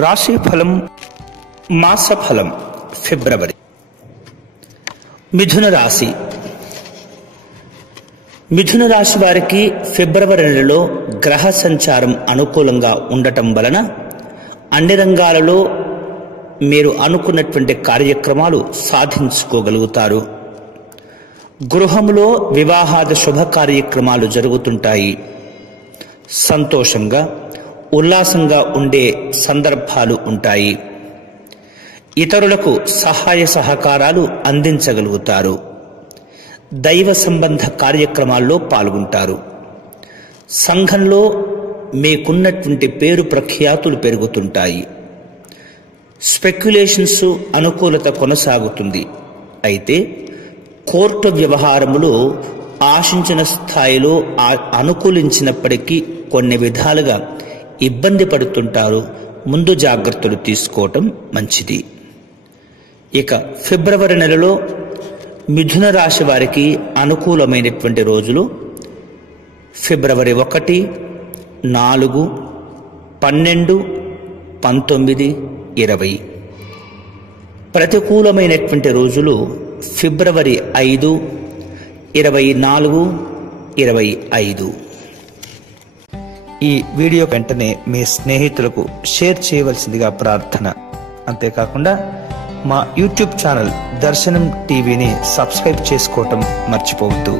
రాశి ఫలం మాస ఫలం ఫిబ్రవరి. మిథున రాశి. మిథున రాశి వారికి ఫిబ్రవరి నెలలో గ్రహ సంచారం అనుకూలంగా ఉండటం వలన అన్ని రంగాలలో మీరు అనుకున్నటువంటి కార్యక్రమాలు సాధించుకోగలుగుతారు. గృహంలో వివాహాది శుభ కార్యక్రమాలు జరుగుతుంటాయి. సంతోషంగా ఉల్లాసంగా ఉండే సందర్భాలు ఉంటాయి. ఇతరులకు సహాయ సహకారాలు అందించగలుగుతారు. దైవ సంబంధ కార్యక్రమాల్లో పాల్గొంటారు. సంఘంలో మీకున్నటువంటి పేరు ప్రఖ్యాతులు పెరుగుతుంటాయి. స్పెక్యులేషన్స్ అనుకూలత కొనసాగుతుంది. అయితే కోర్టు వ్యవహారములు ఆశించిన స్థాయిలో అనుకూలించినప్పటికీ కొన్ని విధాలుగా ఇబ్బంది పడుతుంటారు. ముందు జాగ్రత్తలు తీసుకోవటం మంచిది. ఇక ఫిబ్రవరి నెలలో మిథున రాశి వారికి అనుకూలమైనటువంటి రోజులు ఫిబ్రవరి 1, 4, 12, 19, 20. ప్రతికూలమైనటువంటి రోజులు ఫిబ్రవరి 5, 24, 25. ఈ వీడియో వెంటనే మీ స్నేహితులకు షేర్ చేయవలసిందిగా ప్రార్థన. అంతేకాకుండా మా యూట్యూబ్ ఛానల్ దర్శనం టీవీని సబ్స్క్రైబ్ చేసుకోవటం మర్చిపోవద్దు.